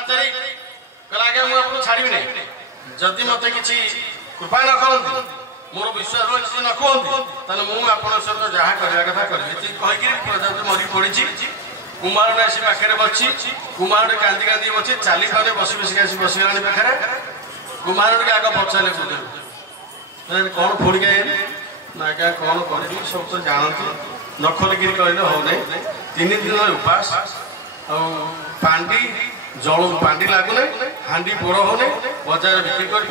दुराचारी कहला आगे मुझे आपको छाड़ी नहीं जदि मत किसी कृपा न करती मोर विश्वास न कहती तेल मुझे आप सहित जहाँ करवा कथा करी कहीकि प्रजापति मरी पड़ी कुमार आसी पाखे बची कुमार कांदी कांदी बची चाली पाने बस बस बसगला पाखे कुमार आग पचारे कौन फोड़ी ना क्या कौन कर सब तो जानती नखलगिरी कहले हो नहीं 3 दिन उपास पांडी जल पांडी लगुना हाँ पोड़ होने बजार बिक्री कर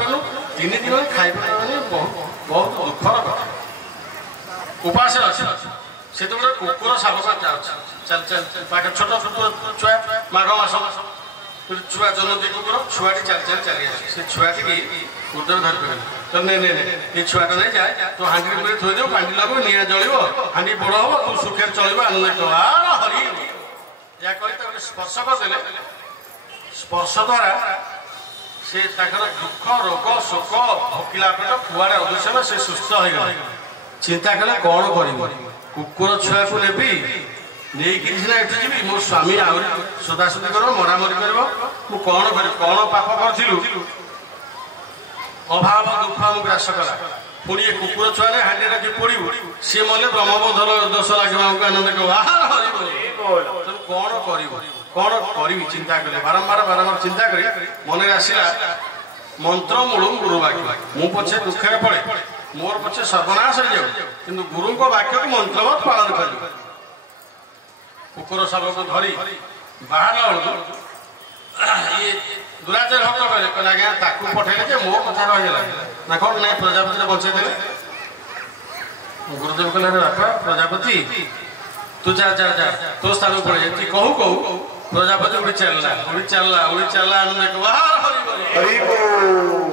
3 दिन खाई बहुत दुखर कथा उपास अच्छे से तो गोटे कुकुर साप चल चल पाखे छोट छोट छुआ माघ मास छुआ जन्म कुकुर छुआटी चल चल चली से छुआटी गुरुदेव धर कर नहीं नहीं ये छुआटा नहीं जाए तो हाँ थोड़ी दे पांडी लगो निआ जल हाँ बड़ हम तू सुखे चल हरी या कही स्पर्श करदे स्पर्श द्वारा से दुख रोग शोक भोकिला पेट कुआड़े अदृश्य से सुस्थ हो गए चिंता कले कौन कर कुकुर छुआ को नेबी नहीं सीना एठू जी मो स्वामी आहरी सदासुदी कर मरामरी कर कौन पाप करूँ अभाव दुख आम ग्रास कला पुणी ये कुकुर छुआ ने हाँ जो पड़ू सी मले ब्रह्मबोधर दोष लगे आनंद कौन करी चिंता कले बारंबार चिंता कर मन आसला मंत्र मूल गुरु वाक्य मु पछे दुखे पड़े मोर पछे सर्वनाश हो जाऊ कि गुरु को वाक्य को मंत्रवत पालन कर कुकुर सब को धरी बाहर ये दुराचार भक्त कहले आज्ञा ताकू पठेले जे मो कथा रहीगला ना कौन नहीं प्रजापति बचे दे गुरुदेव कहले बापा प्रजापति तू जा जा जा तो स्थान पड़े कहू कहू प्रजापति उड़ी चलला आनंद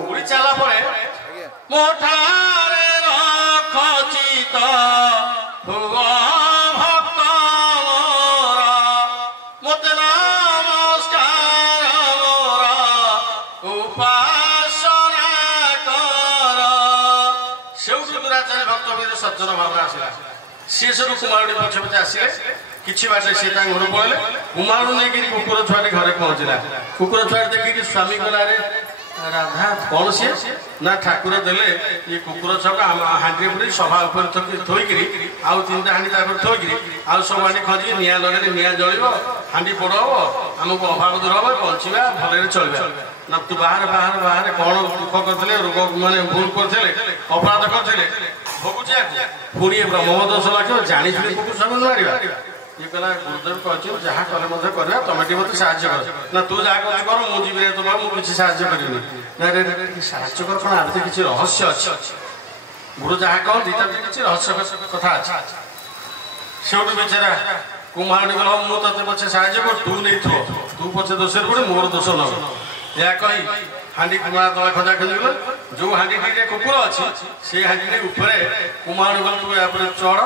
उड़ी चलला पड़े मोठारे रखचित भुव भक्त मत नमस्कार उपासना कर से दुराचारी भक्त सज्जन भावना आसला सी सब कुमार पछे पछे आसिले किसी बाटे सी घर पड़े कुमार नहीं कुकुर छुआटी घरे पहुँचला कुकुर छुआ देखिए स्वामी गला राधा कौन सी ना ठाकुर देले ये कुकुर छक हाँ पड़ी सभा थोक आउ 3टा हाँ थोक आउ सब हाँ खजी निआ लगे निआ जल हाँ पड़ हम आमको अभाव दूर हम बचा भले चलवा ना तू बाहर बाहर बाहर कौन दुख करते रोग माने भूल करते अपराध करते भोगुचे पुणी ब्रह्मदोष लगे जानी कुकुर सब मारा ये कहला गुरुदेव कहते जहाँ कले करवा तुम मत साहय कर ना तू जहाँ कर मुझे तुम मुझे साहय करी ना साहय कर कौन आते किसी रहस्य अच्छे गुरु जहाँ कहती किसी रहस्य कथा अच्छे से बेचारा कुम्हार गल मुझे पछे साहय कर तू नहीं थो तू पछे दोष पड़े मोर दोष न या कही हाँ कुमार तला खजा खजी गल जो हाँ कुकुर अच्छी से हाँ कुमार गल तू या चढ़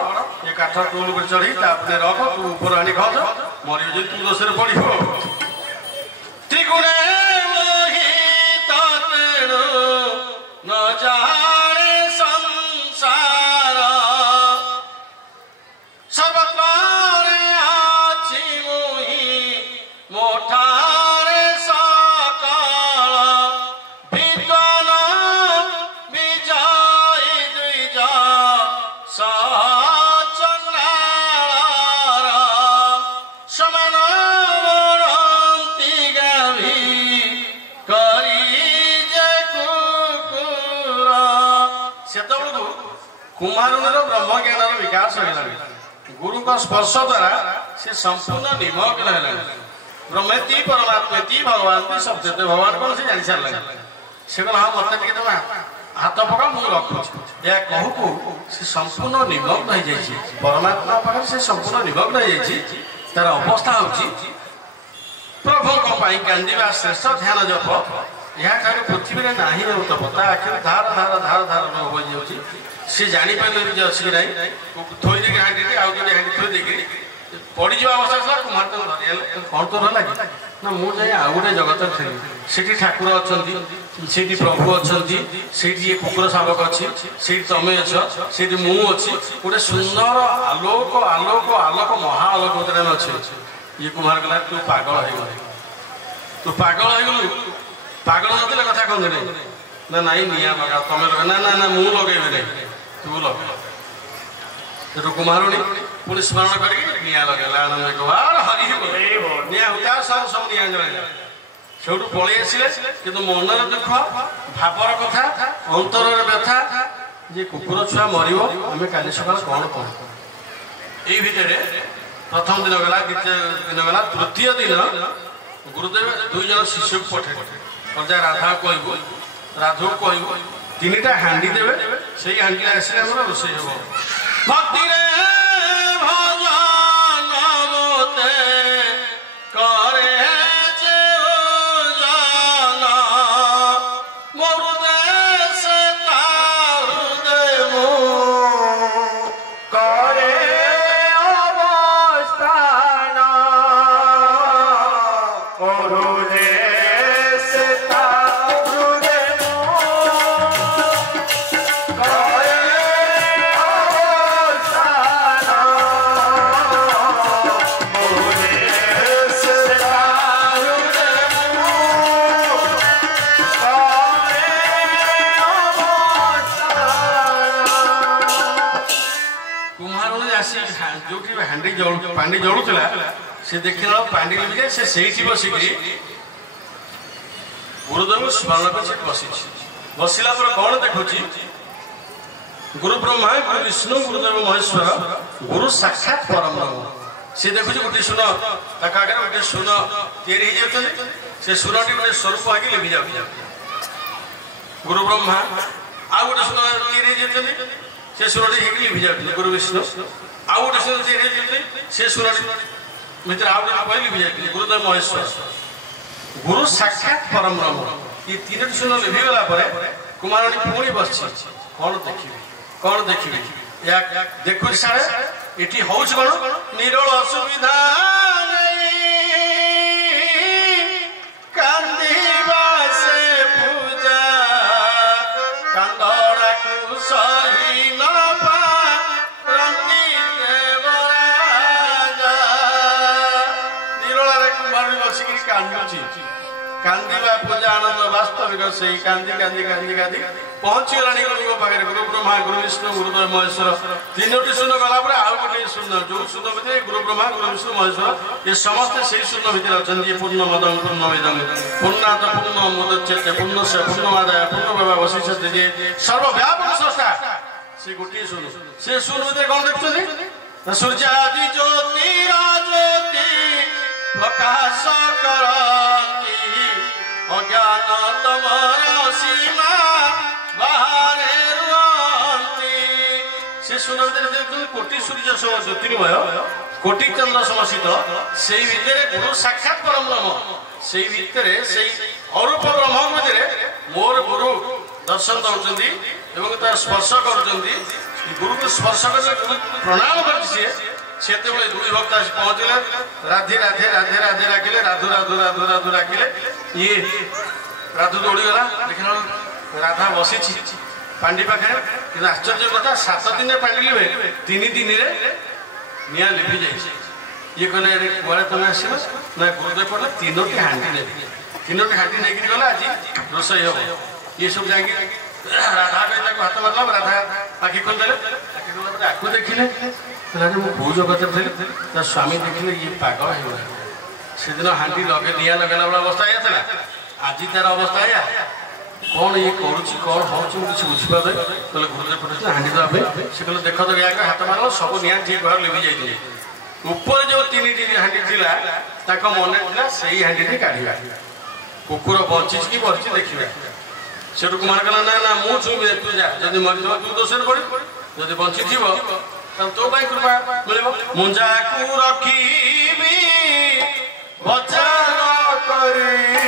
ये काठ टोल पर चढ़ी तापने रख तू ऊपर हाँ खज मरी तू दोष पड़ त्रिगुणे मोहित न जाने संसार सर्वत्र आछि मोहि मोठा कुमार ब्रह्म ज्ञान विकास हो गुरु का स्पर्श द्वारा से संपूर्ण निमग्न है ब्रह्मेति परमात्मेति भगवान शब्द भगवान कौन से जानी सारे से कहला हाँ मत तुम हाथ पका मुझे रखुच्छी या कहू कहू से संपूर्ण निमग्न हो जाए परमात्मा पाखे से संपूर्ण निमग्न हो जाए तार अवस्था हूँ प्रभु कांदा श्रेष्ठ ध्यान जप यह कहीं पृथ्वी में नहीं तप ता आखिर धार धार धार धार हो जाऊँगी सी जापारे कि अच्छी कि ना थोई देखे हाँ आउ जो हाँ थोई देखे पड़ जा अवस्था कुमार कौन तो लगे ना मुझे आउ गोटे जगत थी ठाकुर अच्छा प्रभु अच्छा ये कुकुर शावक अच्छी से तमें अच्छ से मुझे गोटे सुंदर आलोक आलोक आलोक महाआलोक अच्छे ये कुमार गला तू पागल हो ତୁ ପାଗଳ ହେଇଗଲୁ ପାଗଳ ନଥିଲେ କଥା କହନ୍ତି ନା ନାଇଁ ନିଆଁ ଲଗା ତମେ ଲଗା ନା ନା ନା ମୁଁ ଲଗେଇବି ନାହିଁ ତୁ ଲଗା ସେଠୁ କୁମାରୁଣୀ ପୁଣି ସ୍ମରଣ କରିକି ନିଆଁ ଲଗେଇଲା ହରି ନିଆଁ ହଉତା ସବୁ ନିଆଁ ଜଳେଇଲା ସେଠୁ ପଳେଇ ଆସିଲେ କିନ୍ତୁ ମନର ଦୁଃଖ ଭାବର କଥା ଅନ୍ତରରେ ବ୍ୟଥା ଯେ କୁକୁର ଛୁଆ ମରିବ ଆମେ କାଲି ସକାଳ କଣ କହିବୁ ଏଇ ଭିତରେ ପ୍ରଥମ ଦିନ ଗଲା ଦ୍ୱିତୀୟ ଦିନ ଗଲା ତୃତୀୟ ଦିନ ଗୁରୁଦେବ 2 ଜଣ ଶିଷ୍ୟକୁ ପଠେଇଲେ ପ୍ରଜା ରାଧା କହିବୁ ରାଧୁକୁ କହିବୁ 3ଟା ହାଣ୍ଡି ଦେବେ ସେଇ ହାଣ୍ଡିରେ ଆସିଲେ ଆମର ରୋଷେଇ ହବ ଭକ୍ତିରେ ଭଜନ ମୋତେ କରେ ପାଣ୍ଡି ଜଳୁଥିଲା ସେ ଦେଖିଲା ପାଣ୍ଡି ଲିଭିଯାଏ ସେ ସେଇଠି ବସିକି ଗୁରୁଦେବଙ୍କୁ ସ୍ମରଣ କରି ସେଠି ବସିଛି ବସିଲା ପରେ କଣ ଦେଖୁଛି ଗୁରୁ ବ୍ରହ୍ମା ଗୁରୁ ବିଷ୍ଣୁ ଗୁରୁଦେବ ମହେଶ୍ୱର ଗୁରୁ ସାକ୍ଷାତ ପରମ ସେ ଦେଖୁଛି ଗୋଟେ ସୁନ ତାଙ୍କ ଆଗରେ ଗୋଟେ ସୁନ ତିଆରି ହେଇଯାଉଛନ୍ତି ସେ ସୁନଟି ଗୋଟେ ସ୍ୱରୂପ ହେଇକି ଲିଭି ଯାଉଛି ଗୁରୁ ବ୍ରହ୍ମା ଆଉ ଗୋଟେ ସୁନ ତିଆରି ହେଇଯାଉଛନ୍ତି ସେ ସୁନଟି ହେଇକି ଲିଭି ଯାଉଛି ଗୁରୁ ବିଷ୍ଣୁ ଆଉ ଗୋଟେ ସୁର ତିଆରି ହେଇଯାଉଛନ୍ତି ସେ ସୁରଟି ଭିତରେ ଆଉ ଗୋଟେ କହିଲି ବି ଯାଇଥିଲି ଗୁରୁଦେବ ମହେଶ୍ୱର ଗୁରୁ ସାକ୍ଷାତ ପରମ ବ୍ରହ୍ମ ଏ 3ଟି ସୁର ଲିଭିଗଲା ପରେ କୁମାରୁଣୀ ପୁଣି ବସିଛି କଣ ଦେଖିବି ଦେଖୁଛି ସାଡେ ଏଠି ହଉଛି କଣ ନିରୋଳ ଅସୁବିଧା କାନ୍ଦିବା ସେ ପୂଜା କାନ୍ଦଣାକୁ ସହି ନ କାନ୍ଦିବା ପୂଜା ଆନନ୍ଦ ବାସ୍ତବିକ ସେଇ କାନ୍ଦି କାନ୍ଦି କାନ୍ଦି କାନ୍ଦି ପହଞ୍ଚିଗଲାଣି ଗୁରୁଙ୍କ ପାଖରେ ଗୁରୁ ବ୍ରହ୍ମା ଗୁରୁ ବିଷ୍ଣୁ ଗୁରୁଦେବ ମହେଶ୍ୱର 3ଟି ଶୂନ୍ୟ ଗଲା ପରେ ଆଉ ଗୋଟେ ଶୂନ୍ୟ ଯୋଉ ଶୂନ୍ୟ ଭିତରେ ଗୁରୁ ବ୍ରହ୍ମା ଗୁରୁ ବିଷ୍ଣୁ ମହେଶ୍ୱର ଏ ସମସ୍ତେ ସେଇ ଶୂନ୍ୟ ଭିତରେ ଅଛନ୍ତି ପୂର୍ଣ୍ଣ ମଦଂ ପୂର୍ଣ୍ଣ ମିଦଂ ପୂର୍ଣ୍ଣାତ ପୂର୍ଣ୍ଣ ମୁଦଚ୍ୟତେ ପୂର୍ଣ୍ଣସ୍ୟ ପୂର୍ଣ୍ଣମାଦାୟ ପୂର୍ଣ୍ଣମେବ ଅବଶିଷ୍ୟତେ ଯେ ସର୍ବବ୍ୟାପକ ସ୍ରଷ୍ଟା ସେ ଗୋଟିଏ ଶୂନ୍ୟ ସେ ଶୂନ୍ୟ ଭିତରେ କଣ ଦେଖୁଛନ୍ତି ସୂର୍ଯ୍ୟାଦି ଜ୍ୟୋତି ରାଜ୍ୟୋତି ପ୍ରକାଶ କରନ୍ତି ଅଜ୍ଞାନ ତମର ସୀମା ବାହାରେ ରୁହନ୍ତି ସେ ଶୂନ୍ୟ ଭିତରେ ଦେଖୁଛନ୍ତି କୋଟି ସୂର୍ଯ୍ୟ ସମ ଜ୍ୟୋତିର୍ମୟ କୋଟି ଚନ୍ଦ୍ର ସମସିତ ସେଇ ଭିତରେ ଗୁରୁ ସାକ୍ଷାତ ପରମ ବ୍ରହ୍ମ ସେଇ ଭିତରେ ସେଇ ଅରୂପ ବ୍ରହ୍ମ ଭିତରେ ମୋର ଗୁରୁ ଦର୍ଶନ ଦଉଛନ୍ତି ଏବଂ ତାର ସ୍ପର୍ଶ କରୁଛନ୍ତି ଗୁରୁକୁ ସ୍ପର୍ଶ କଲେ ପ୍ରଣାମ କରିଛି ସିଏ ସେତେବେଳେ 2 ଭକ୍ତ ଆସି ପହଞ୍ଚିଲେ ରାଧେ ରାଧେ ରାଧେ ରାଧେ ଡାକିଲେ ରାଧୁ ରାଧୁ ରାଧୁ ରାଧୁ ଡାକିଲେ ଇଏ ରାଧୁ ଦୌଡ଼ିଗଲା ଦେଖିଲା ରାଧା ବସିଛି ପାଣ୍ଡି ପାଖରେ କିନ୍ତୁ ଆଶ୍ଚର୍ଯ୍ୟ କଥା 7 ଦିନରେ ପାଣ୍ଡି ଲିଭେ 3 ଦିନରେ ନିଆଁ ଲିଭି ଯାଇଛି ଇଏ କହିଲେ କୁଆଡ଼େ ତମେ ଆସିବ ନା ଗୁରୁଦେବ କହିଲେ 3ଟି ହାଣ୍ଡି ନେବି 3ଟି ହାଣ୍ଡି ନେଇକିରି ଗଲା ଆଜି ରୋଷେଇ ହବ ଇଏ ସବୁ ଯାଇକି ରାଧା ତାକୁ ହାତ ମାରିଲା ରାଧା ଆଖି ଖୋଲିଦେଲେ ଆଖି ଖୋଲିଲା ପରେ ଆକୁ ଦେଖିଲେ ମୁଁ କୋଉ ଜଗତରେ ଥିଲି ତା ସ୍ୱାମୀ ଦେଖିଲେ ଇଏ ପାଗଳ ହେଇଗଲା ସେଦିନ ହାଣ୍ଡି ନିଆଁ ଲଗେଇଲା ବେଳେ ଅବସ୍ଥା ଏଇଆ ଥିଲା ଆଜି ତାର ଅବସ୍ଥା ଏଇଆ କଣ ଇଏ କରୁଛି କଣ ହଉଛି ମୁଁ କିଛି ବୁଝିପାରୁନି କହିଲେ ଗୁରୁଦେବ ପଠେଇଥିଲେ ହାଣ୍ଡି ଦେବା ପାଇଁ ସେ କହିଲେ ଦେଖ ତ ଏହାକୁ ହାତ ମାରିଲ ସବୁ ନିଆଁ ଠିକ ଭାବରେ ଲିଭି ଯାଇଥିଲେ ଉପରେ ଯୋଉ 3ଟି ହାଣ୍ଡି ଥିଲା ତାଙ୍କ ମନେ ଥିଲା ସେଇ ହାଣ୍ଡିଟି କାଢିବା କୁକୁର ବଞ୍ଚିଛି କି ବଞ୍ଚିଛି ଦେଖିବା ସେଠୁ କୁମାର କହିଲା ନା ନା ମୁଁ ଛୁଇଁବି ତୁ ଯା ଯଦି ମରିଯିବ ତୁ ଦୋଷରେ ପଡିବୁ ଯଦି ବଞ୍ଚିଥିବ ତାହେଲେ ତୋ ପାଇଁ କୃପା ମିଳିବ ମୁଞ୍ଜାକୁ ରଖିବି ବଚାନ କରିବି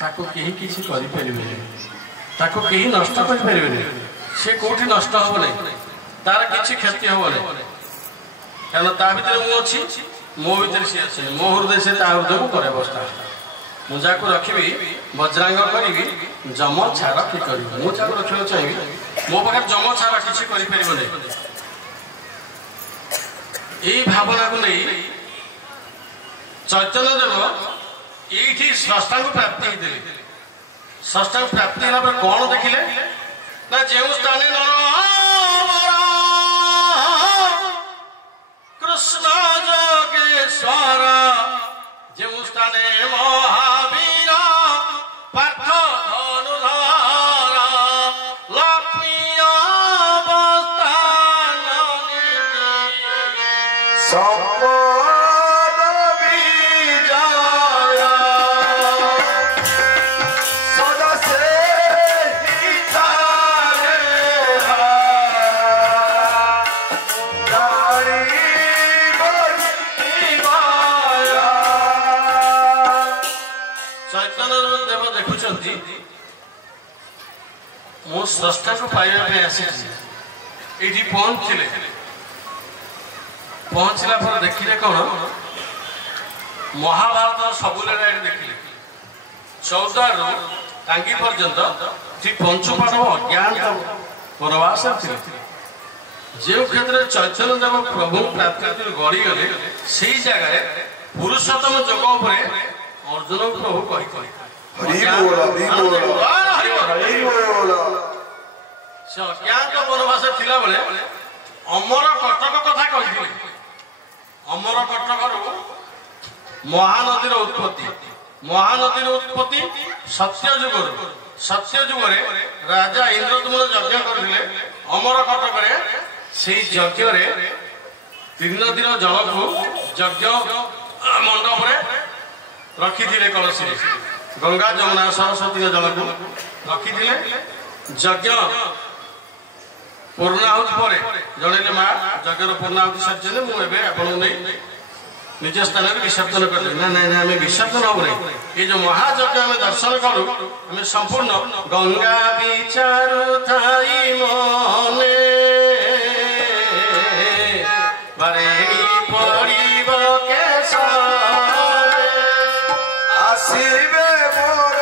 ताको केही किसी करि परिबेनी ताको केही नष्ट करि परिबेनी से कौटी नष्ट हम ना तार किसी क्षति हम ना कारण ता भर मुझे मो भर सी आस मो हृदय से हृदय को करे अवस्था मुझा को रखी वज्रांग करी जम छाड़ कि करी मुझा को रखा चाहिए मो पाखे जम छाड़ किसी कर भावना को नहीं चैतन्य देव ये स्रष्टा को प्राप्ति होते स्रष्टा को प्राप्ति होगा कौन देखिले ना जो स्थान कृष्ण जोगेश्वर जो स्थान महावीर पार्थ धनुधर लक्ष्मी अवस्थान मो स्रष्टा को पाइबा आसी पहुँचला पर देखिले कौन महाभारत सबू देखिले 14 रु टांगी पर्यंत पंचुपांडव अज्ञान वनवास जो क्षेत्र चैतन्य देव प्रभु प्राप्ति गड़ी गले से जगह पुरुषोत्तम जोग अर्जुन प्रभु कही से अज्ञात वनवास थिला बेले अमर कटक कथा कही अमर कटक महानदीर उत्पत्ति सत्य जुग राजा इंद्रदुम्न यज्ञ करथिले अमर कटक से यज्ञ 3 नदीर जल को यज्ञ मंडप रखी कलसी गंगा जमुना सरस्वती जल को रखी यज्ञ पूर्णाहुति पर जड़े माँ यज्ञ पूर्णाहुति सारी मुझे आपको नहीं निज स्थान में विसर्जन कर ना आम विसर्जन हम नहीं ये जो महायज्ञ आम दर्शन करूँ आम संपूर्ण गंगा विचारु थाई मने बारेणी पड़िब केशरे आसिबे मोर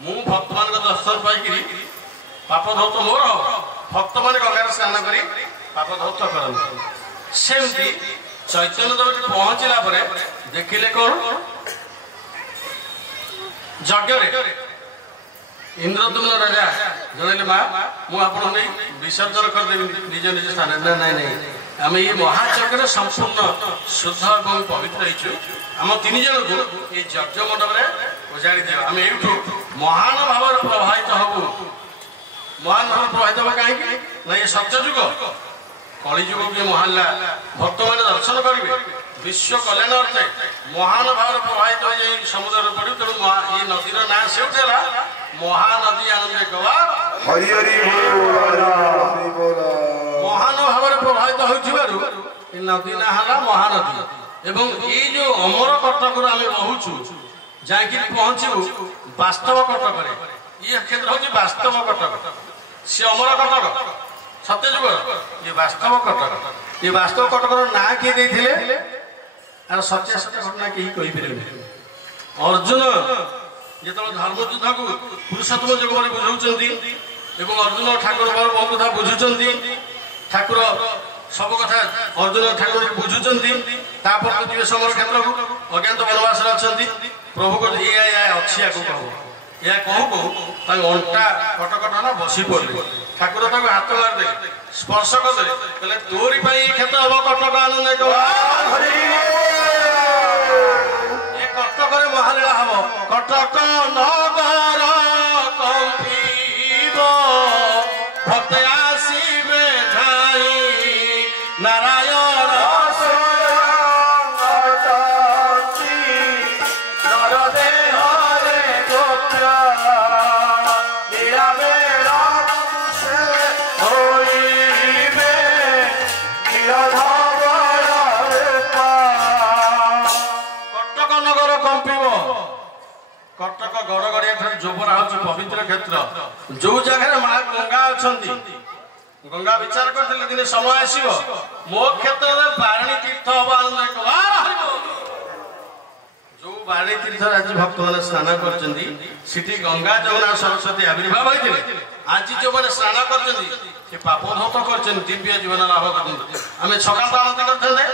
मु भक्त मान दर्शन पाई पाप धौत मोर भक्त मान गंगार स्नान कर पाप धौत करती चैतन्य देव पहुंचला देखिले कौन यज्ञ इंद्रदुम्न राजा जड़े माँ मुझे नहीं विसर्जन करदेवी निज निज स्थान ना ना आम ये महायज्ञ संपूर्ण शुद्ध और पवित्र आम 3 जन को ये यज्ञ मंडप उजाड़ी दिया आम यूठू महान भाव प्रभावित हबू महान भाव प्रभावित हम कहीं ना ये सत्य जुग कलिजुग के महानला भक्त मैंने दर्शन करेंगे विश्व कल्याण अर्थे महान भाव प्रभावित हो समुद्र पड़ू तेणु ये नदीर ना से उठेला महानदी आनंद गवा महान भाव प्रभावित हो नदी ना है महानदी एवं ये जो अमर कटक आम रोचु जाकि पहुँचू वास्तव कटक ये क्षेत्र हूँ वास्तव कटक सी अमर कटक सत्य जुग ये वास्तव कटक ये वास्तव कटक ना किए देते सत्य सत्य घटना कहीं कहीपर अर्जुन जो धर्मयुद्ध को पुरुषोत्तम जोग बुझाऊँ अर्जुन ठाकुर बहुत कथा बुझुंट ठाकुर सब कथा अर्जुन ठाकुर बुझुंट जी समर क्षेत्र को अज्ञात वनवास अच्छा प्रभु को या अच्छी या कहू या कहू कहू अंटा कटकट ना बसी पड़े ठाकुर हाथ मारदे स्पर्श करदे कहले तोरी क्षेत्र हम कटक आनंद कटक महालीला हम कटक नगर कंपीब भक्त आसीबे धाई नारायण ଡମରା ହଉଛି ପବିତ୍ର କ୍ଷେତ୍ର। ଯୋଉ ଜାଗାରେ ମା ଗଙ୍ଗା ଅଛନ୍ତି, ଗଙ୍ଗା ବିଚାର କରିଥିଲେ ଦିନେ ସମୟ ଆସିବ ମୋ କ୍ଷେତ୍ରରେ ବାରିଣୀ ତୀର୍ଥ ହବ। ଯୋଉ ବାରିଣୀ ତୀର୍ଥରେ ଆଜି ଭକ୍ତମାନେ ସ୍ନାନ କରିଛନ୍ତି ସେଠି ଗଙ୍ଗା ଯମୁନା ସରସ୍ୱତୀ ଆବିର୍ଭାବ ହୋଇଥିଲେ। ଆଜି ଯୋଉମାନେ ସ୍ନାନ କରିଛନ୍ତି ସେ ପାପଧୌତ କରିଛନ୍ତି, ଦିବ୍ୟ ଜୀବନ ଲାଭ କରିଛନ୍ତି। ଆମେ ସକାଳ ଆଳତି କରିଥାନ୍ତେ,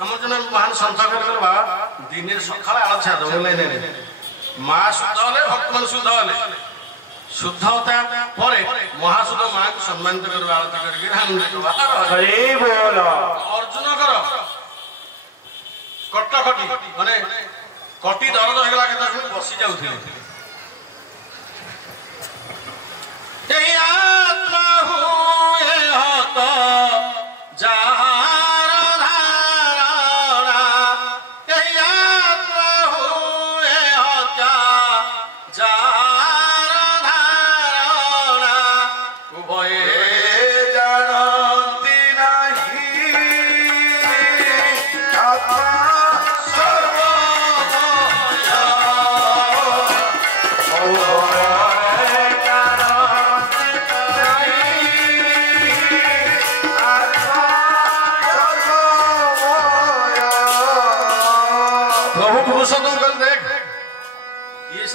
ଆମର ଜଣେ ମହାନ ସନ୍ଥ କହିଲେ ବାବା ଦିନେ ସକାଳେ ଆଳତି ଛାଡିଦେବ। ମା ଶୁଦ୍ଧ ହେଲେ ଭକ୍ତମାନେ ଶୁଦ୍ଧ ହେଲେ, ଶୁଦ୍ଧତା ପରେ ମହାଶୁଦ୍ଧ ମାଙ୍କୁ ସମ୍ମାନିତ କରିବା ଆଳତି କରିକି। ଅର୍ଜୁନଙ୍କର କଟକଟି ମାନେ କଟି ଦରଦ ହେଇଗଲା କେତେବେଳେ ବସି ଯାଉଥିଲେ। ଆତ୍ମା ହୁଏ ହତ ଯାହାର ଧାରଣା, ଆତ୍ମା ହୁଏ ହତ୍ୟା ଯାହାର ଧାରଣା, ଉଭୟେ ଜାଣନ୍ତି ନାହିଁ ଆତ୍ମା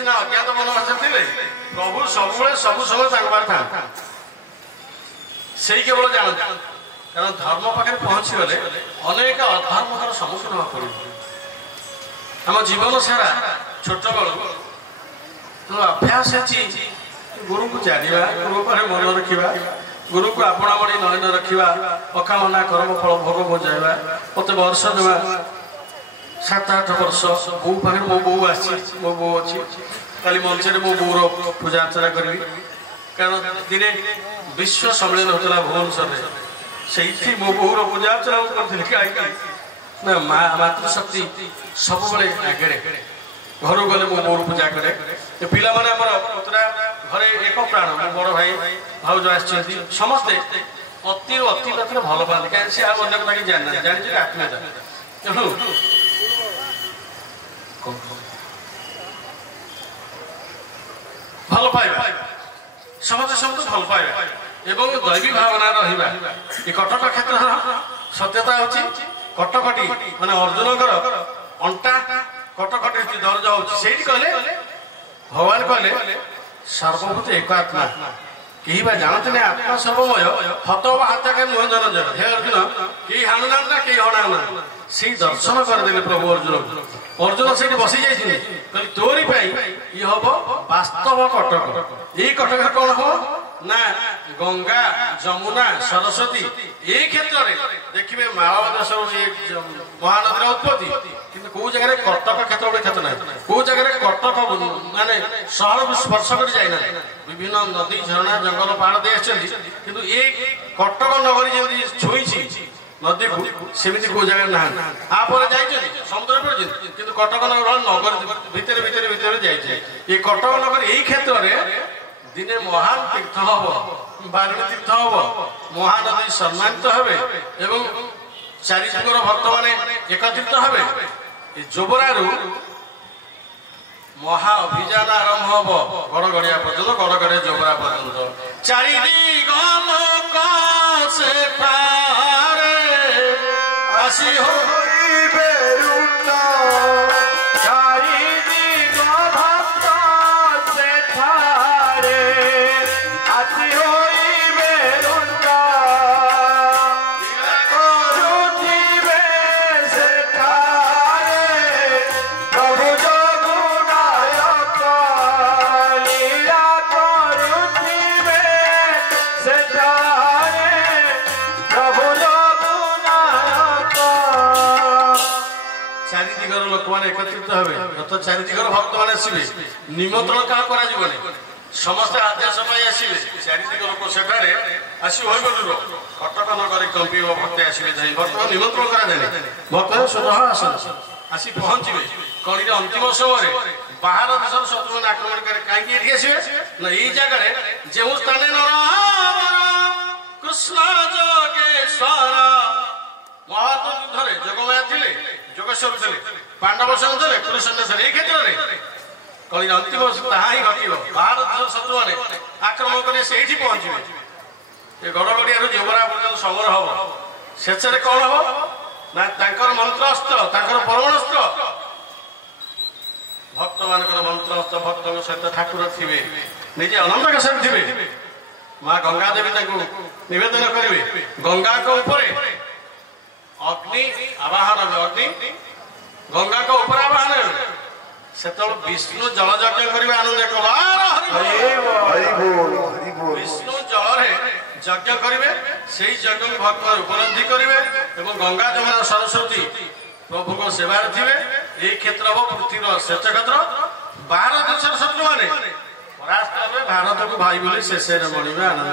ଅଜ୍ଞାତ ବନବାସ ଥିଲେ। ପ୍ରଭୁ ସବୁବେଳେ ସବୁ ସମୟ ତାଙ୍କ ପାଖରେ ଥାନ୍ତି, ସେଇ କେବଳ ଜାଣନ୍ତି। କାରଣ ଧର୍ମ ପାଖରେ ପହଞ୍ଚିଗଲେ ଅନେକ ଅଧର୍ମର ସମ୍ମୁଖୀନ ହେବାକୁ ପଡ଼ିବ। ଆମ ଜୀବନ ସାରା ଛୋଟବେଳୁ ଅଭ୍ୟାସ ଅଛି ଗୁରୁଙ୍କୁ ଜାଣିବା, ଗୁରୁ ଉପରେ ମନ ରଖିବା, ଗୁରୁଙ୍କୁ ଆପଣା ମଣି ନୟନ ରଖିବା, ଅକାମନା କର୍ମ ଫଳ ଭୋଗ ବଜାଇବା। ମତେ ବର୍ଷ ଦେବା 7-8 ବର୍ଷ ବୋଉ ପାଖରେ ମୋ ବୋଉ ଆସିଛି, ମୋ ବୋଉ ଅଛି। କାଲି ମଞ୍ଚରେ ମୋ ବୋଉର ପୂଜା ଅର୍ଚ୍ଚନା କରିବି। କାରଣ ଦିନେ ବିଶ୍ୱ ସମ୍ମିଳନୀ ହେଉଥିଲା ଭୁବନେଶ୍ୱରରେ, ସେଇଠି ମୋ ବୋଉର ପୂଜା ଅର୍ଚ୍ଚନା ମୁଁ କରିଥିଲି। କାହିଁକି ନା ମା ମାତୃଶକ୍ତି ସବୁବେଳେ ଆଗରେ। ଘରକୁ ଗଲେ ମୋ ବୋଉର ପୂଜା କରେ। ପିଲାମାନେ ଆମର ପୁତୁରା ଘରେ ଏକ ପ୍ରାଣ, ମୋ ବଡ଼ ଭାଇ ଭାଉଜ ଆସିଛନ୍ତି, ସମସ୍ତେ ଅତିରୁ ଅତି ମାତ୍ରାରେ ଭଲ ପାଆନ୍ତି। କାହିଁକି ସେ ଆଉ ଅନ୍ୟ କଥା କିଛି ଜାଣିନାହାନ୍ତି, ଜାଣିଛି ଆତ୍ମୀୟତା। ତେଣୁ ଭଲ ପାଇବା, ସମସ୍ତେ ସମସ୍ତେ ଭଲ ପାଇବା ଏବଂ ଦୈବୀ ଭାବନା ରହିବା। ଏ କଟକ କ୍ଷେତ୍ରର ସତ୍ୟତା ହଉଛି କଟକଟି ମାନେ ଅର୍ଜୁନଙ୍କର ଅଣ୍ଟା କଟକଟି ଦର୍ଜ ହଉଛି। ସେଇଠି କହିଲେ ଭଗବାନ କହିଲେ ସର୍ବଭୂତ ଏକ ଆତ୍ମା, କେହି ବା ଜାଣନ୍ତିନି ଆତ୍ମା ସର୍ବମୟ ହତ ବା ହାତାକା ନୁହଁ ଜନଜୟ। ହେ ଅର୍ଜୁନ କେହି ହାଣୁନାହାନ୍ତି ନା କେହି ହଣାଉନାହାନ୍ତି। ସେଇ ଦର୍ଶନ କରିଦେଲେ ପ୍ରଭୁ ଅର୍ଜୁନ। ଅର୍ଜୁନ ସେଇଠି ବସି ଯାଇଥିଲେ, କହିଲେ ତୋରି ପାଇଁ ଇଏ ହବ ବାସ୍ତବ କଟକ। ଏଇ କଟକରେ କଣ ହବ ନା ଗଙ୍ଗା ଯମୁନା ସରସ୍ୱତୀ ଏଇ କ୍ଷେତ୍ରରେ ଦେଖିବେ ମାଳବାଦେଶରୁ ମହାନଦୀର ଉତ୍ପତ୍ତି। କିନ୍ତୁ କୋଉ ଜାଗାରେ କଟକ କ୍ଷେତ୍ର ଗୋଟେ କ୍ଷେତ୍ର ନାହିଁ, କୋଉ ଜାଗାରେ କଟକ ମାନେ ସହରକୁ ସ୍ପର୍ଶ କରି ଯାଇନାହିଁ। ବିଭିନ୍ନ ନଦୀ ଝରଣା ଜଙ୍ଗଲ ପାହାଡ଼ ଦେଇ ଆସିଛନ୍ତି, କିନ୍ତୁ ଏ କଟକ ନଗରୀ ଯେମିତି ଛୁଇଁଛି ନଦୀକୁ ସେମିତି କୋଉ ଜାଗାରେ ନାହାନ୍ତି। ତାପରେ ଯାଇଛନ୍ତି ସମୁଦ୍ର ପଡ଼ିଛନ୍ତି, କିନ୍ତୁ କଟକ ନଗର ନଗର ଭିତରେ ଭିତରେ ଭିତରେ ଯାଇଛି। ଏ କଟକ ନଗର ଏଇ କ୍ଷେତ୍ରରେ ଦିନେ ମହାନ ତୀର୍ଥ ହବ, ବାରିଣୀ ତୀର୍ଥ ହବ, ମହାନଦୀ ସମ୍ମାନିତ ହେବେ ଏବଂ ଚାରିଦିଗର ଭକ୍ତମାନେ ଏକତ୍ରିତ ହେବେ। ଏ ଯୋବରାରୁ ମହା ଅଭିଯାନ ଆରମ୍ଭ ହବ ଗଡ଼ଗଡ଼ିଆ ପର୍ଯ୍ୟନ୍ତ, ଗଡ଼ଗଡ଼ିଆ ଯୋବରା ପର୍ଯ୍ୟନ୍ତ। ଚାରିଦିଗ ଲୋକ ସେଠାରେ ଆସି ହୋଇବେ ରୁଣ୍ଡ, ଚାରିଦିଗ ଭକ୍ତ ସେଠାରେ ଆସି ହୋଇବେ ରୁଣ୍ଡ, କରୁଥିବେ ସେଠାରେ ପ୍ରଭୁ ଜଗୁନାୟକ, ଲୀଳା କରୁଥିବେ ସେଠାରେ ପ୍ରଭୁ ଜଗୁନାୟକ। ଚାରିଦିଗର ଲୋକମାନେ ଏକତ୍ରିତ ହେବେ, ଚାରିଦିଗର ଭକ୍ତମାନେ ଆସିବେ। ନିମନ୍ତ୍ରଣ କାହା କରାଯିବନି, ସମସ୍ତେ ଆଦ୍ୟ ସମୟ ଆସିବେ। ଚାରିଦିଗ ଲୋକ ସେଠାରେ ଆସି ହୋଇବ ଦୂର, କଟକ ନଗରୀ କମ୍ପିବ, ଭକ୍ତ ଆସିବେ। ଯାଇ ବର୍ତ୍ତମାନ ନିମନ୍ତ୍ରଣ କରାଯାଏ, ଭକ୍ତ ସ୍ୱତଃ ଆସନ୍ତି, ଆସି ପହଞ୍ଚିବେ। କଳିର ଅନ୍ତିମ ସମୟରେ ବାହାର ଦେଶର ଶତ୍ରୁମାନେ ଆକ୍ରମଣ କରି କାହିଁକି ଏଠି ଆସିବେ ନା ଏଇ ଜାଗାରେ ଯେଉଁ ସ୍ଥାନରେ କୃଷ୍ଣ ଯୋଗେଶ୍ୱର ମହାଭାରତ ଯୁଦ୍ଧରେ ଯୋଗମାୟା ଥିଲେ, ଯୋଗେଶ୍ୱର ଥିଲେ, ପାଣ୍ଡବ ଥିଲେ, କୁରୁସେନ୍ଦ୍ର ଥିଲେ। ଏଇ କ୍ଷେତ୍ରରେ कली अंतिम ताहा ही घटिब बाहर देश शत्रु मैंने आक्रमण कर से पहुंचे ये गड़गड़िया जोगरा पर्यटन समर हम शेषे कौन हम ना मंत्रास्त्र परमाणुस्त्र भक्त मान मंत्रास्त्र भक्त सहित ठाकुर थे निजे अनंत केशरी थे माँ गंगा देवी निवेदन करेंगे गंगा अग्नि आवाहन अग्नि गंगा आवाहन से विष्णु जल यज्ञ करेंगे आनंद विष्णु जल यज्ञ करेंगे से यज्ञ भक्त उपलब्धि करेंगे गंगा जमुना सरस्वती प्रभु को सेवा थे ये क्षेत्र हम पृथ्वी श्रेष्ठ क्षेत्र बाहर देश शत्रु मैंने परास्त भारत को भाई बोले शेष बढ़े आनंद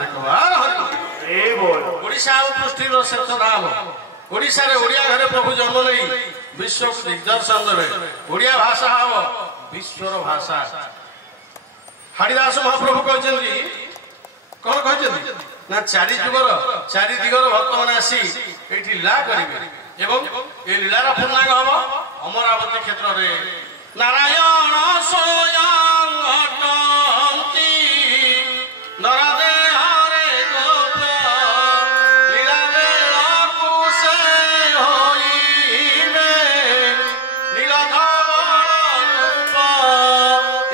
ओडिशा पृथ्वी श्रेष्ठ धाम ओडिशा रे ओडिया घरे प्रभु जन्म नहीं विश्व को दिग्दर्शन देवे ओडिया भाषा हम विश्वर भाषा हरिदास महाप्रभु कहते कौन कहते ना चारि जुगर चारि दिगर भक्त मैंने आसी ये लीला करेंगे एवं ये लीलार पूर्णांग हम अमरावती क्षेत्र में नारायण स्वयं घटंती नरदे हरे गोप लीला बेलकु से होइबे नीलधवल रूप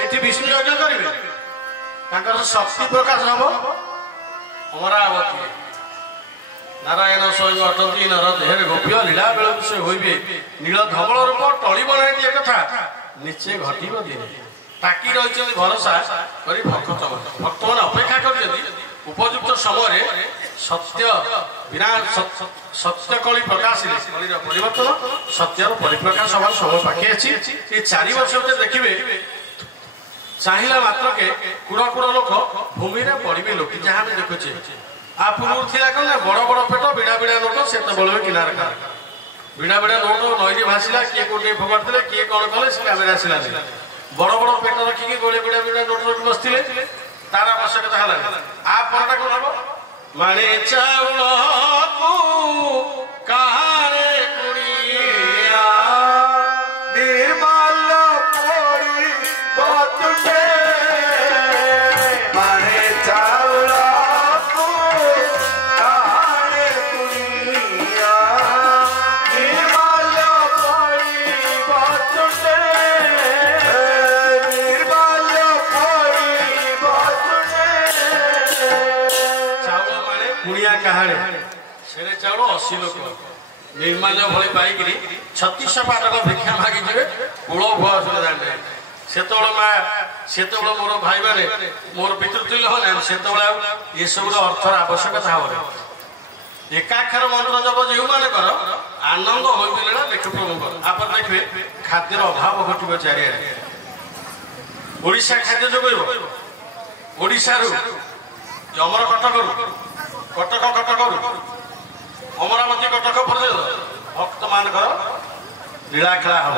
एठी विष्णु यज्ञ करिवे तांकर शक्ति प्रकाश हम अमरावती नारायण स्वयं अटंती नरदेह गोप्य लीला बेलकु से होइबे नीलधवल रूप टली बनाई एक कथा निश्चय घटब दिन ताकि रही भरोसा कर भक्त मैंने अपेक्षा कर उपयुक्त समय सत्य बिना सत्य कली प्रकाश परिवर्तन सत्यर परिप्रकाश हमारे समय पाखे अच्छी ये 4 वर्ष देखिए चाहिए मात्र के कुड़ कुड़ लोक भूमि में पड़े लोक जहाँ देखुचे आ पूर्व थी कौन बड़ बड़ पेट बिड़ा बिड़ा नोट से किनार कार बिड़ा बिड़ा नोट नई भाषिला किए कोटे फोपाड़े किए कौन कले से कैमेरा आसला बड़ बड़ पेट रखिकी गोड़े बिड़ा बिड़ा नोट रखी बसते तार आवश्यकता है आपटा कौन हम माने चाउल कारे कुड़िया निर्मल पोड़ी बतुटे माने चाउल कहानी से चाउल 80 लोक निर्माल्य भली पाइक 36 पाटक भिक्षा मागी जे कूल भुआ जाने से माँ से मोर भाई मैंने मोर पितृतुल्य हो से ये सब अर्थर आवश्यकता हो एकाक्षर मंत्र जब जो मैंने आनंद हो लेख प्रभु आप देखिए खाद्यर अभाव घटो चारिड़े ओडिशा खाद्य जोग ओडिशा अमर कटक कटक अमरावती कटक पर्यटन भक्त मान लीला खेला हम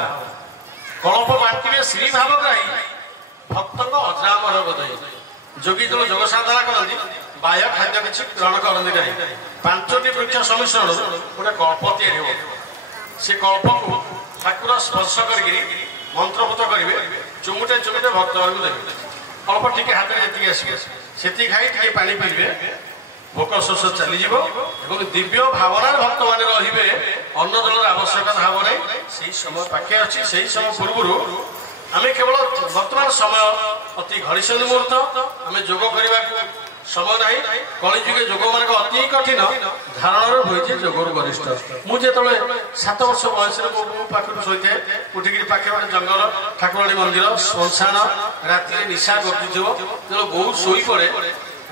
कल्प बांटे श्री भावग्राही भक्त अजामर बधाई जोगी जो जोग साधना करती बाह्य खाद्य किसी ग्रहण करती नहीं 5टी वृक्ष सम्मिश्रण गोटे कल्प या से कल्प को ठाकुर स्पर्श कर मंत्रपुत करेंगे चुमुटे चुमुटे भक्त देवे अल्प टी हाथ में जी आसवे खाई टे पा पीबे भोक शोष चली दिव्य भावनार भक्त मैंने रे अन्न जलर आवश्यकता हम नहीं से समय पाखे अच्छी से समय पूर्व आम केवल बर्तमान समय अति घड़ीसंधि मुहूर्त आम जोग करने समय ना कलिजुगे जोग मान अति कठिन धारण हुए जोगर वरिष्ठ मुझे 7 वर्ष बयस पाखर शोथे उठिक पाखे जंगल ठाकुराणी मंदिर श्मशान राति निशा गति जो बहुत शोई पड़े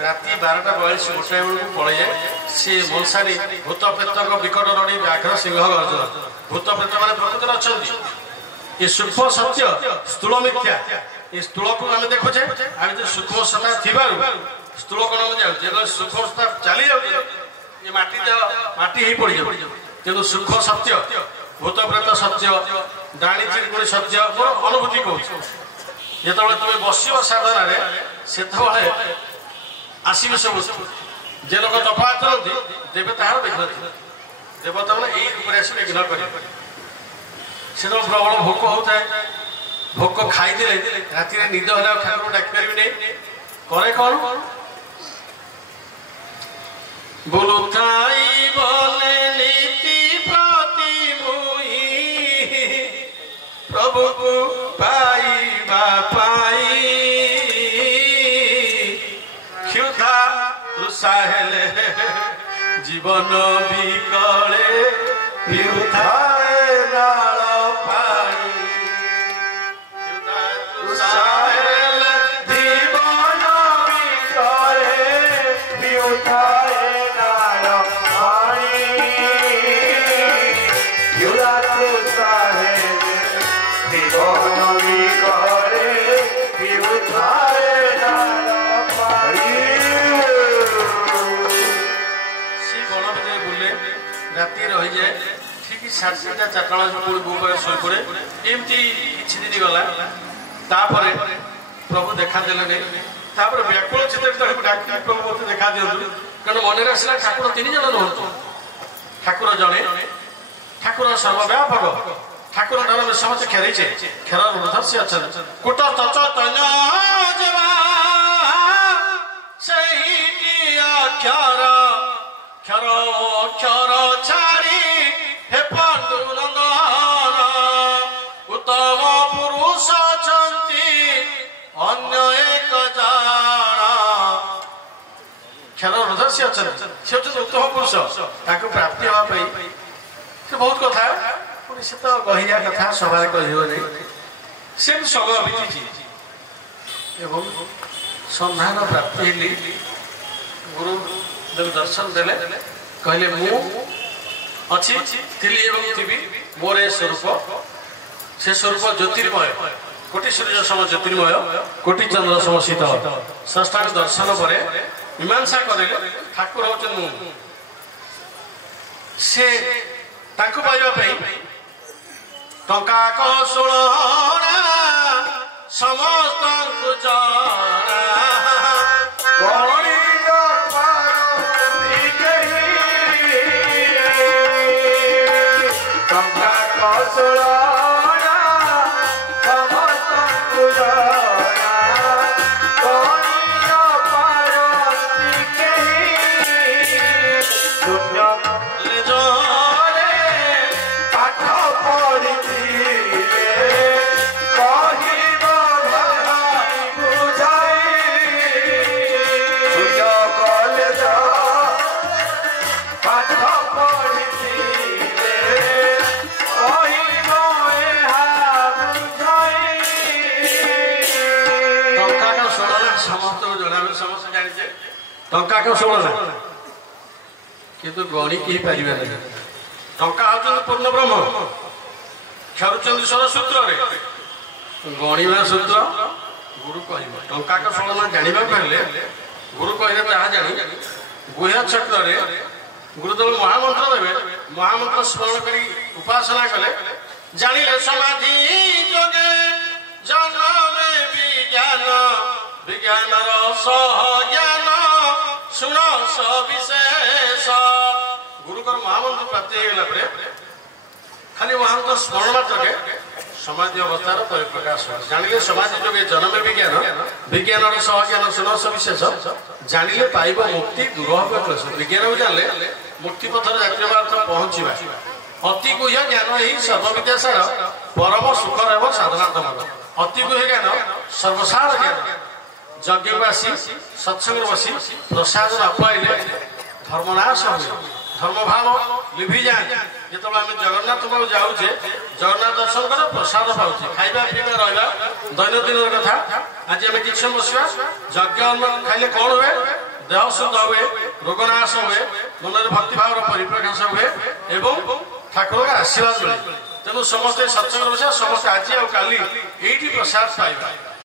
राति 12:42 गोटाए बेलू पड़े जाए सी मनसारी भूत प्रेत विकट रड़ी व्याघ्र सिंह गर्जन भूत प्रेत मैंने प्रकृति अच्छा ये सूक्ष्म सत्य स्थूल मिथ्या ये स्थूल को आम देखुचे आम जो सूक्ष्म सत्ता थी स्थूल को नाम जाऊे सूक्ष्म सत्ता चली जाऊे ये माटी ही पड़ जाए किंतु सूक्ष्म सत्य भूत प्रेत सत्य डाणी चिरकुड़ी सत्य मोर अनुभूति कहूँ जो तुम बस साधन से आसवे सब जे लोक तपा चलती देवे तार देख देवता मैंने यही रूप आस विघ्न कर प्रबल भोक होता है भोक खाईदे राति निद है ठाकुर डाक पारि करे कौन बोलू थाई बोले नीति प्रति मुई प्रभु को पाइबा पाई क्षुधा तृषा हेले जीवन बिकले पिउथाए नाल पानी क्षुधा तृषा हेले जीवन बिकले पिउथाए नाल पानी क्षुधा तृषा हेले जीवन बिकले पिउथाए नाल पानी राति रही जाए ठीक 7:30 4टा बेलू बो शोई पड़े एमती किछि दिन गला तापरे प्रभु देखा देले तापरे व्याकुल चित्त प्रभु मत देखा दियंतु कारण मन आसला ठाकुर 3 जन रहतो ठाकुर जने ठाकुर सर्वव्यापक ठाकुर नाम समस्त खेरिछे खेर उद्धस्य अछन कुट तच तन्य जवा सही की अक्षर क्षर क्षर छाड़ी हे पांडुरंगन उत्तम पुरुष छंती अन्य एक जाना क्षर हृदय अच्छे से उत्तम पुरुष ताको प्राप्ति हवा से बहुत कथा पुणी से तो कहिया कथा सभा कही से समय बीती एवं संधान प्राप्ति गुरु दर्शन देले कहले मु अच्छी थिली एवं थिबी मोर स्वरूप से स्वरूप ज्योतिर्मय कोटि सूर्य सम ज्योतिर्मय कोटि चंद्र सम शीतल षष्ठांग दर्शन पर मीमांसा करे ठाकुर होचन मु से ताकु पाइबा पई टंका को सुणना समस्त को जाना गणी टंका को शुणना किंतु गणी कही पारे नहीं टंका हूँ पूर्ण ब्रह्म क्षरुचंद सूत्र गणिबा सूत्र गुरु कह टंका को शुणना जानवा पारे गुरु कहले जहाँ जानी गुह्य चक्र गुरुदेव महामंत्र देवे महामंत्र स्मरण कर उपासना कले जानिले समाधि जोगे जन्मे विज्ञान विज्ञान सहज्ञान सुन सविशेष गुरुकर महामंत्र प्राप्ति खाली महामंत्र स्मरण मात्र समाधि अवस्थार परिप्रकाश जानिले समाधि जोगे जन्म विज्ञान विज्ञान सहज्ञान सुन सविशेष जानिले पाइब मुक्ति दूर क्लेश विज्ञान को जानले मुक्ति पथर जात पहुँचवा अति गुह्य ज्ञान ही सर्वविद्यासार परम सुखर एवं साधनात्म अति गुह्य ज्ञान सर्वसार ज्ञान यज्ञ को आसी सत्संग बसी प्रसाद न पाइले धर्मनाश हुए धर्म भाव लिभि जाए जो आम जगन्नाथ को जाऊे जगन्नाथ दर्शन कर प्रसाद पाचे खाଇବା पीवा रहा दैनंदिन कथा आज आम कि बसवा यज्ञ खाइले कौन हुए देह शुद्ध हुए रोगनाश हुए मन भक्तिभाव परिप्रकाश हुए एवं ठाकुर आशीर्वाद मिले तेणु समस्ते सत्संग बसा समस्ते आज आउ काली प्रसाद पाइबा।